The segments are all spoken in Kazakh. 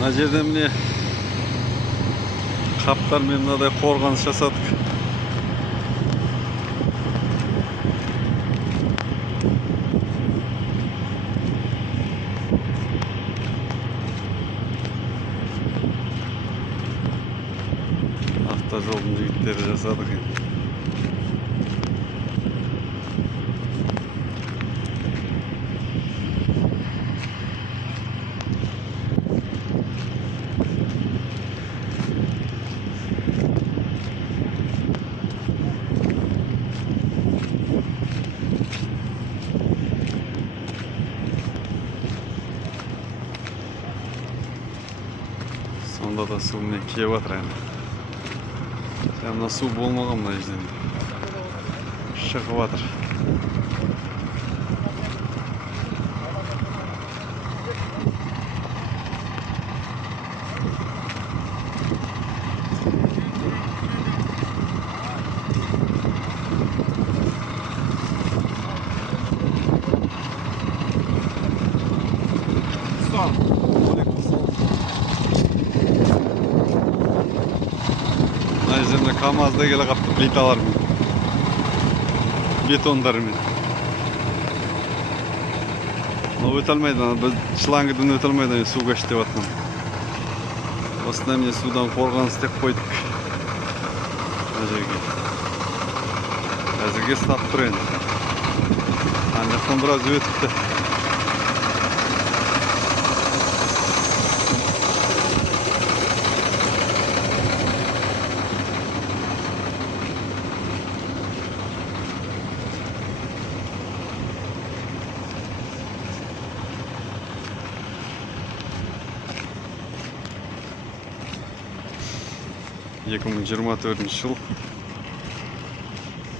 Мына жерде міне қаптармен мынадай қорғаныс жасадық. Автожолдың жігіттері жасадық енді. Сонда да су міне кеп жатыр енді. Мына су болмаған мына жерден шығып жатыр. Мына жерде КамАЗда келе қапты плиталармен, бетондармен. Но өте алмайды, біз шлангыдан өте алмайды, су көшіп деп жатқан. Осында міне судан қорғаныс істеп қойдық. Мына жерге. Әзірге ұстап тұр енді. Ана жақтан біраз өтіпті. Екі мың 24 жыл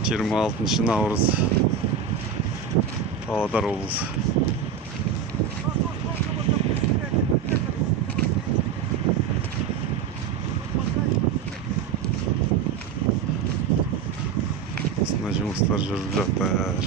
26 наурыз Павлодар облысы. Осындай жұмыстар жүріп жатыр.